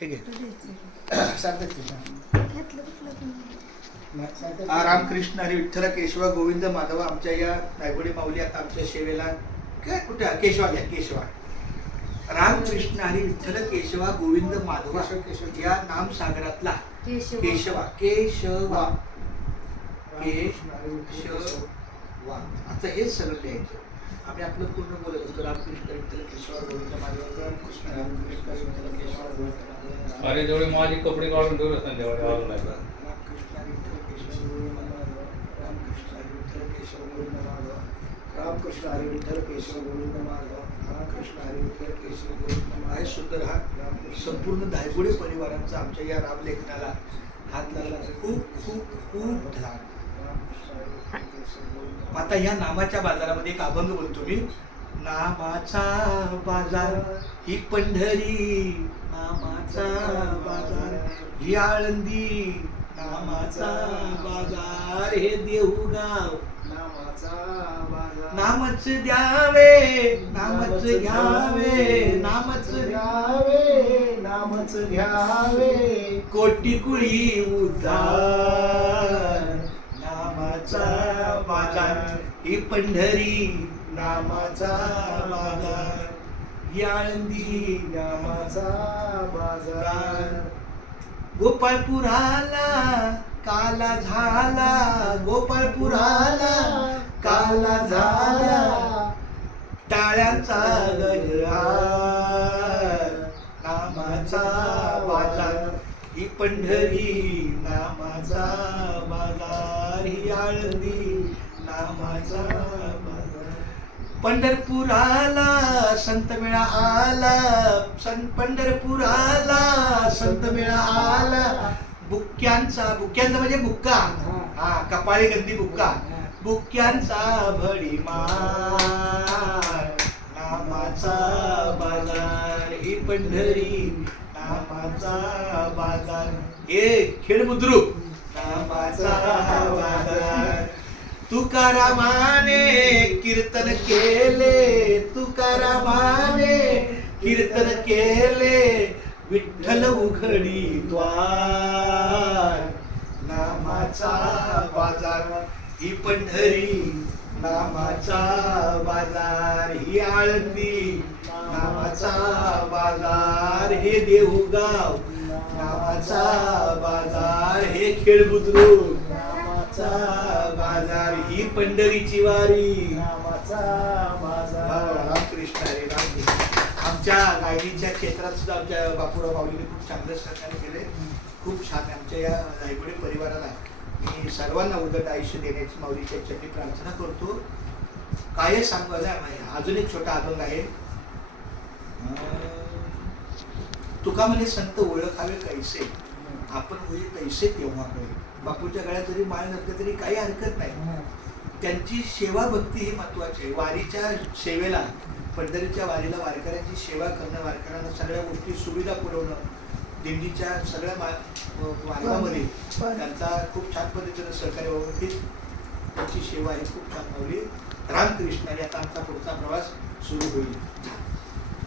ठीक आहे रामकृष्ण हरी विठ्ठल केशवा गोविंद माधव आमच्या या नायगुडे माऊली आता आमच्या सेवेला काय कुठे केशवा घ्या केशवा रामकृष्ण हरी विठ्ठल केशवा गोविंद माधवा या नाम सागरातला केशवा केशवा केशवा आता हेच सगळं लिहायचं. आम्ही आपलं पूर्ण बोलत असतो रामकृष्ण विठ्ठल केशवा गोविंद माधव रामकृष्ण रामकृष्ण विठ्ठल केशवा गोविंद माधव. अरे जेवढे माझे कपडे काढून ठेवले संध्याकाळी आवडून नाही रामकृष्ण विठ्ठल केशव गोविंद माधव रामकृष्ण विठ्ठल केशव गोविंद माधव रामकृष्ण हरी विठ्ठल केशव गोविंद माधव रामकृष्ण हरी विठ्ठल केशव गोविंद माधव. आहे सुंदर हा संपूर्ण धायगुडे परिवारांचा आमच्या या रामलेखनाला हात लागला. खूप खूप खूप ध्यान. आता ह्या नामाच्या बाजारामध्ये एक अभंग बोलतो मी. नामाचा बाजार ही पंढरी नामाचा बाजार ही आळंदी नामाचा बाजार हे देऊगाव नामाचा बाजार. नामच द्यावे नामच घ्यावे नामच घ्यावे नामच घ्यावे कोटी कुळी उद्धार नामाचा बाजार ही पंढरी नामाचा बाजार ही आळंदी नामाचा बाजार. गोपाळपुराला काला झाला गोपाळपुराला काला झाला टाळ्यांचा गजरा नामाचा बाजार ही पंढरी नामाचा बाजार ही आळंदी नामाचा बाजार. पंढरपुराला संत मेळा आला पंढरपुराला संत मेळा आला बुक्क्यांचा म्हणजे बुक्का हा कपाळी गंदी बुक्का बुक्क्यांचा भडीमार नामाचा बाजार ही पंढरी नामाचा बाजार. हे खेळ बुद्रुक नामाचा बाजार. तुकारामाने कीर्तन केले तुकारामाने कीर्तन केले विठ्ठल उघडी द्वार नामाचा बाजार ही पंढरी नामाचा बाजार ही आळंदी नामाचा बाजार हे देऊगाव नामाचा बाजार हे खेळ बुद्रुक नामाचा बाजार ही पंढरीची वारी नामाचा बाजार. रामकृष्ण हरी रामकृष्ण. आमच्या गायनीच्या क्षेत्रात सुद्धा आमच्या बापूराव माऊलीने खूप चांगलं सहकार्य केले. खूप छान आमच्या या नायगुडे परिवाराला मी सर्वांना उदंड आयुष्य देण्याची माऊलीच्या चरणी प्रार्थना करतो. काय सांगायला अजून एक छोटा अभंग आहे. तुका म्हणे संत ओळखावे कैसे आपण होईल कैसे तेव्हा कळे. बापूच्या गळ्यात जरी माळ नसलं तरी काही हरकत नाही. त्यांची सेवा भक्ती ही महत्वाची आहे. वारीच्या सेवेला पंढरीच्या वारीला वारकऱ्यांची सेवा करणं वारकऱ्यांना सगळ्या गोष्टी सुविधा पुरवणं दिंडीच्या सगळ्या मार्गामध्ये त्यांचा खूप छान पद्धतीनं सहकार्य होऊन त्यांची सेवा ही खूप छान लावली. रामकृष्ण आणि आता आमचा पुढचा प्रवास सुरू होईल.